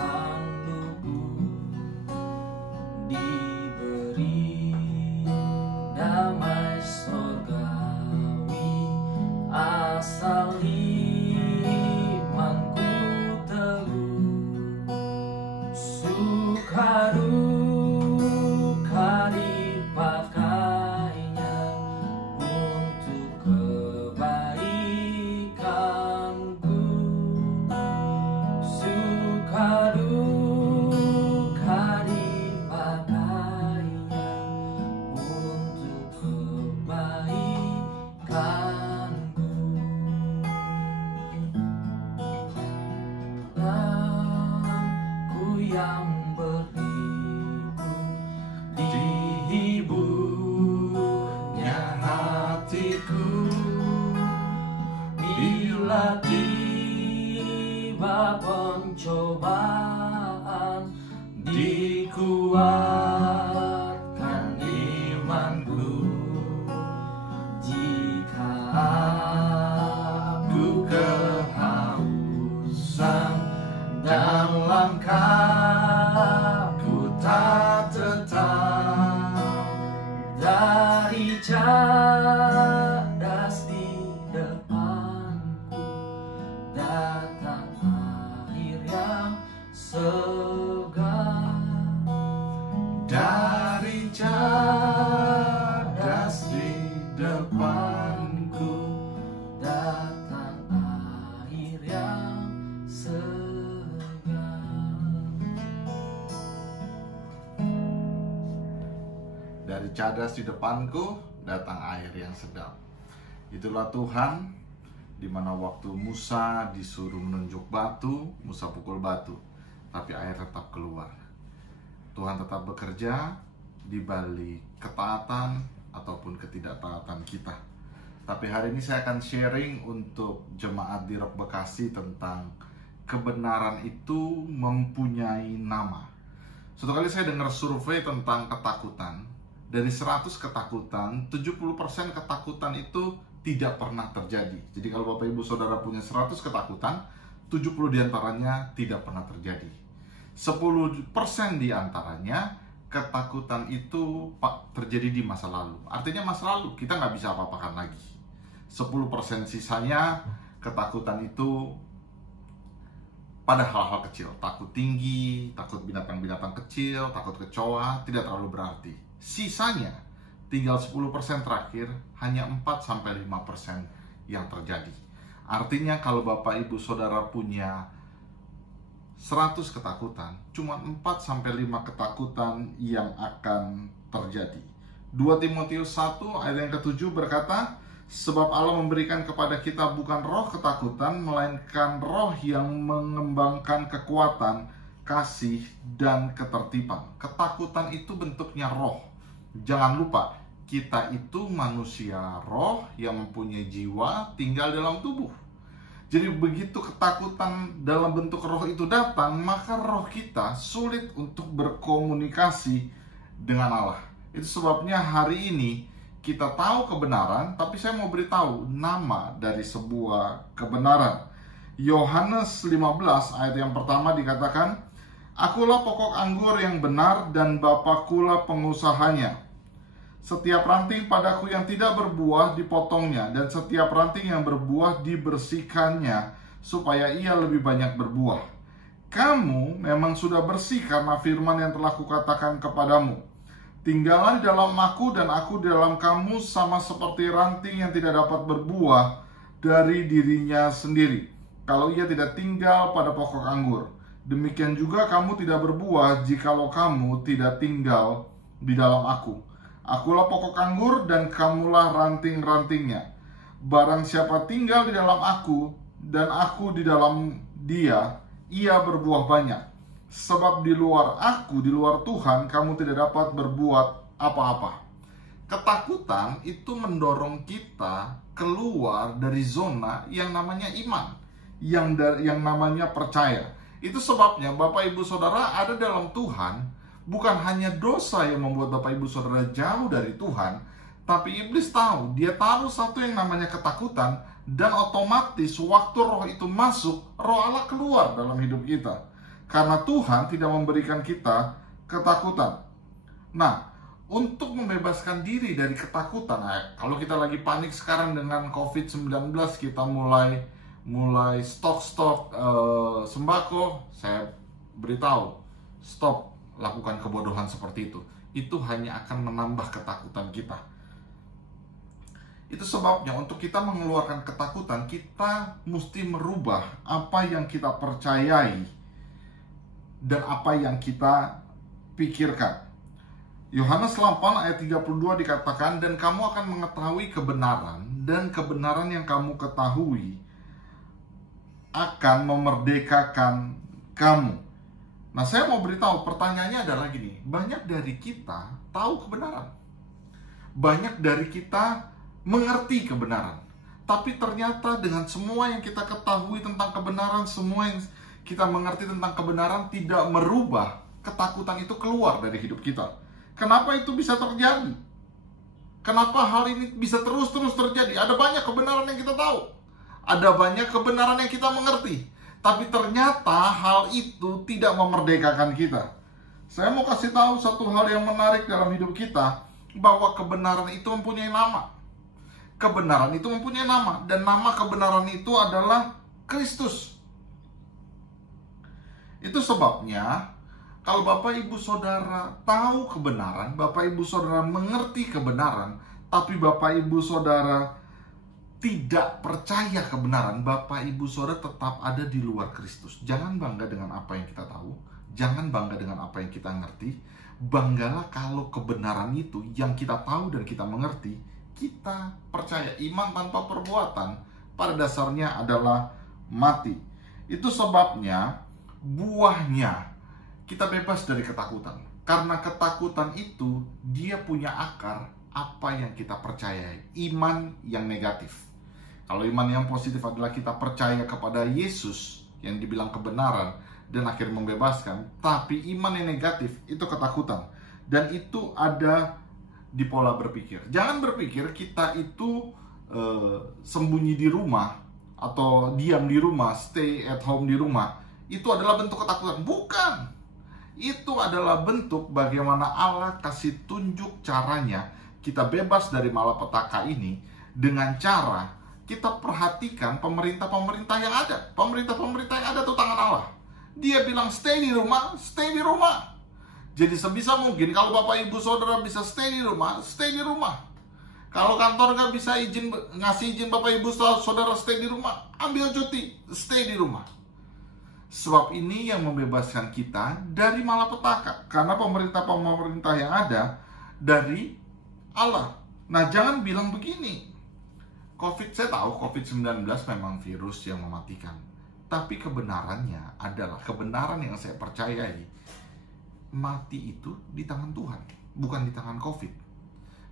hadapan-Mu diberi damai sorgawi, asal imanku teguh. Suka duka dipakainya untuk kebaikanku. Suka duka dipakainya untuk kebaikanku. Lampu yang dihiburnya hatiku bila tiba pencobaan, dikuatkan imanku. Jika aku kehausan dan langkahku tak tetap, dari cadas di depanku datang air yang segar. Dari cadas di depanku datang air yang segar. Dari cadas di depanku datang air yang sedap. Itulah Tuhan, di mana waktu Musa disuruh menunjuk batu, Musa pukul batu, tapi air tetap keluar. Tuhan tetap bekerja di balik ketaatan ataupun ketidaktaatan kita. Tapi hari ini saya akan sharing untuk jemaat di Rock Bekasi tentang kebenaran itu mempunyai nama. Suatu kali saya dengar survei tentang ketakutan. Dari 100 ketakutan, 70% ketakutan itu tidak pernah terjadi. Jadi kalau Bapak Ibu Saudara punya 100 ketakutan, 70 diantaranya tidak pernah terjadi. 10% diantaranya ketakutan itu terjadi di masa lalu. Artinya masa lalu kita nggak bisa apa-apakan lagi. 10% sisanya ketakutan itu pada hal-hal kecil. Takut tinggi, takut binatang-binatang kecil, takut kecoa, tidak terlalu berarti. Sisanya tinggal 10% terakhir, hanya 4-5% yang terjadi. Artinya kalau Bapak Ibu Saudara punya 100 ketakutan, cuma 4-5 ketakutan yang akan terjadi. 2 Timotius 1 ayat yang ke-7 berkata, sebab Allah memberikan kepada kita bukan roh ketakutan, melainkan roh yang mengembangkan kekuatan, kasih, dan ketertiban. Ketakutan itu bentuknya roh. Jangan lupa, kita itu manusia roh yang mempunyai jiwa tinggal dalam tubuh. Jadi begitu ketakutan dalam bentuk roh itu datang, maka roh kita sulit untuk berkomunikasi dengan Allah. Itu sebabnya hari ini kita tahu kebenaran, tapi saya mau beritahu nama dari sebuah kebenaran. Yohanes 15 ayat yang pertama dikatakan, akulah pokok anggur yang benar dan Bapakulah pengusahanya. Setiap ranting padaku yang tidak berbuah dipotongnya, dan setiap ranting yang berbuah dibersihkannya, supaya ia lebih banyak berbuah. Kamu memang sudah bersih karena firman yang telah kukatakan kepadamu. Tinggallah di dalam aku dan aku di dalam kamu, sama seperti ranting yang tidak dapat berbuah dari dirinya sendiri, kalau ia tidak tinggal pada pokok anggur. Demikian juga kamu tidak berbuah jikalau kamu tidak tinggal di dalam aku. Akulah pokok anggur dan kamulah ranting-rantingnya. Barang siapa tinggal di dalam aku dan aku di dalam dia, ia berbuah banyak. Sebab di luar aku, di luar Tuhan, kamu tidak dapat berbuat apa-apa. Ketakutan itu mendorong kita keluar dari zona yang namanya iman, yang namanya percaya. Itu sebabnya Bapak Ibu Saudara ada dalam Tuhan. Bukan hanya dosa yang membuat Bapak Ibu Saudara jauh dari Tuhan, tapi iblis tahu, dia taruh satu yang namanya ketakutan Dan otomatis waktu roh itu masuk, roh Allah keluar dalam hidup kita. Karena Tuhan tidak memberikan kita ketakutan. Nah, untuk membebaskan diri dari ketakutan, kalau kita lagi panik sekarang dengan COVID-19, kita mulai stok sembako, saya beritahu, stop lakukan kebodohan seperti itu. Itu hanya akan menambah ketakutan kita. Itu sebabnya untuk kita mengeluarkan ketakutan, kita mesti merubah apa yang kita percayai dan apa yang kita pikirkan. Yohanes 8 ayat 32 dikatakan, dan kamu akan mengetahui kebenaran, dan kebenaran yang kamu ketahui akan memerdekakan kamu. Nah, saya mau beritahu, pertanyaannya adalah gini, banyak dari kita tahu kebenaran. Banyak dari kita mengerti kebenaran. Tapi ternyata dengan semua yang kita ketahui tentang kebenaran, semua yang kita mengerti tentang kebenaran tidak merubah ketakutan itu keluar dari hidup kita. Kenapa itu bisa terjadi? Kenapa hal ini bisa terus-terus terjadi? Ada banyak kebenaran yang kita tahu. Ada banyak kebenaran yang kita mengerti. Tapi ternyata hal itu tidak memerdekakan kita. Saya mau kasih tahu satu hal yang menarik dalam hidup kita, bahwa kebenaran itu mempunyai nama. Kebenaran itu mempunyai nama. Dan nama kebenaran itu adalah Kristus. Itu sebabnya kalau Bapak Ibu Saudara tahu kebenaran, Bapak Ibu Saudara mengerti kebenaran, tapi Bapak Ibu Saudara tidak percaya kebenaran, Bapak Ibu Saudara tetap ada di luar Kristus. Jangan bangga dengan apa yang kita tahu, jangan bangga dengan apa yang kita ngerti. Banggalah kalau kebenaran itu yang kita tahu dan kita mengerti, kita percaya. Iman tanpa perbuatan pada dasarnya adalah mati. Itu sebabnya buahnya kita bebas dari ketakutan. Karena ketakutan itu dia punya akar apa yang kita percayai, iman yang negatif. Kalau iman yang positif adalah kita percaya kepada Yesus yang dibilang kebenaran dan akhirnya membebaskan. Tapi iman yang negatif itu ketakutan. Dan itu ada di pola berpikir. Jangan berpikir kita itu sembunyi di rumah atau diam di rumah, stay at home di rumah, itu adalah bentuk ketakutan. Bukan. Itu adalah bentuk bagaimana Allah kasih tunjuk caranya kita bebas dari malapetaka ini dengan cara kita perhatikan pemerintah-pemerintah yang ada. Pemerintah-pemerintah yang ada itu tangan Allah. Dia bilang stay di rumah, stay di rumah. Jadi sebisa mungkin kalau Bapak Ibu Saudara bisa stay di rumah, stay di rumah. Kalau kantor nggak bisa ngasih izin Bapak Ibu Saudara stay di rumah, ambil cuti, stay di rumah. Sebab ini yang membebaskan kita dari malapetaka. Karena pemerintah-pemerintah yang ada dari Allah. Nah, jangan bilang begini. Saya tahu COVID-19 memang virus yang mematikan. Tapi kebenarannya adalah, kebenaran yang saya percayai, mati itu di tangan Tuhan, bukan di tangan COVID.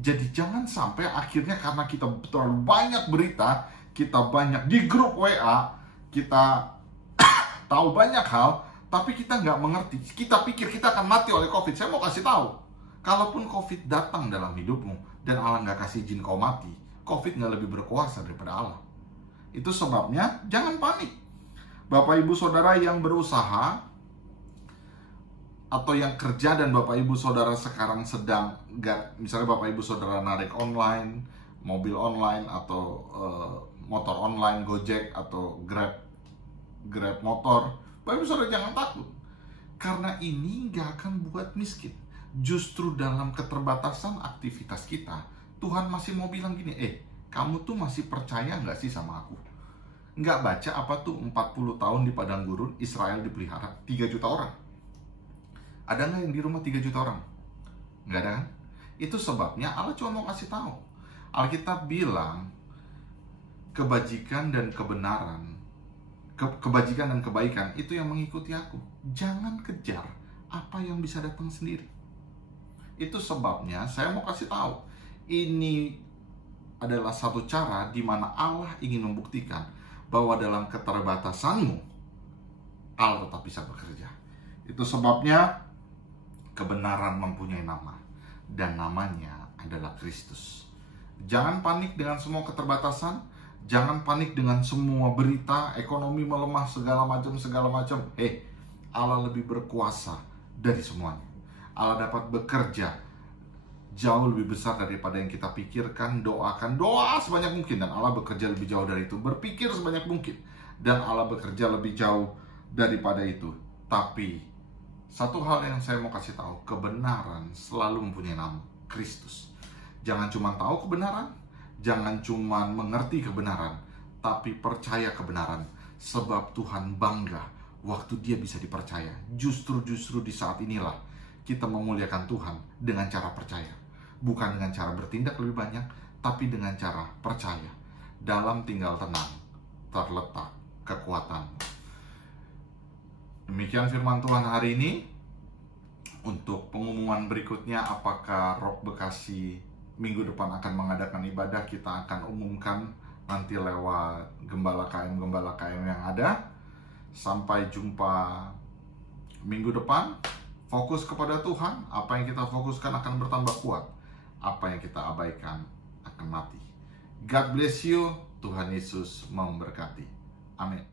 Jadi jangan sampai akhirnya karena kita terlalu banyak berita, kita banyak di grup WA, kita tahu banyak hal, tapi kita nggak mengerti. Kita pikir kita akan mati oleh COVID. Saya mau kasih tahu, kalaupun COVID datang dalam hidupmu dan Allah nggak kasih izin kau mati, COVID nggak lebih berkuasa daripada Allah. Itu sebabnya jangan panik. Bapak Ibu Saudara yang berusaha atau yang kerja dan Bapak Ibu Saudara sekarang sedang, misalnya Bapak Ibu Saudara narik online, mobil online atau motor online, Gojek atau Grab motor, Bapak Ibu Saudara jangan takut. Karena ini nggak akan buat miskin. Justru dalam keterbatasan aktivitas kita, Tuhan masih mau bilang gini, kamu tuh masih percaya nggak sih sama aku? Nggak baca apa tuh 40 tahun di padang gurun Israel dipelihara 3 juta orang? Ada nggak yang di rumah 3 juta orang? Nggak ada kan? Itu sebabnya Allah cuma mau kasih tahu. Alkitab bilang kebajikan dan kebenaran, kebajikan dan kebaikan itu yang mengikuti aku. Jangan kejar apa yang bisa datang sendiri. Itu sebabnya saya mau kasih tahu. Ini adalah satu cara di mana Allah ingin membuktikan bahwa dalam keterbatasanmu Allah tetap bisa bekerja. Itu sebabnya kebenaran mempunyai nama, dan namanya adalah Kristus. Jangan panik dengan semua keterbatasan. Jangan panik dengan semua berita, ekonomi melemah, segala macam. Allah lebih berkuasa dari semuanya. Allah dapat bekerja jauh lebih besar daripada yang kita pikirkan. Doakan, doa sebanyak mungkin, dan Allah bekerja lebih jauh dari itu. Berpikir sebanyak mungkin, dan Allah bekerja lebih jauh daripada itu. Tapi satu hal yang saya mau kasih tahu, kebenaran selalu mempunyai nama, Kristus. Jangan cuma tahu kebenaran, jangan cuma mengerti kebenaran, tapi percaya kebenaran. Sebab Tuhan bangga waktu Dia bisa dipercaya. Justru di saat inilah kita memuliakan Tuhan dengan cara percaya. Bukan dengan cara bertindak lebih banyak, tapi dengan cara percaya. Dalam tinggal tenang terletak kekuatan. Demikian firman Tuhan hari ini. Untuk pengumuman berikutnya, apakah Rock Bekasi minggu depan akan mengadakan ibadah, kita akan umumkan nanti lewat gembala KM yang ada. Sampai jumpa minggu depan. Fokus kepada Tuhan. Apa yang kita fokuskan akan bertambah kuat. Apa yang kita abaikan akan mati. God bless you. Tuhan Yesus memberkati. Amin.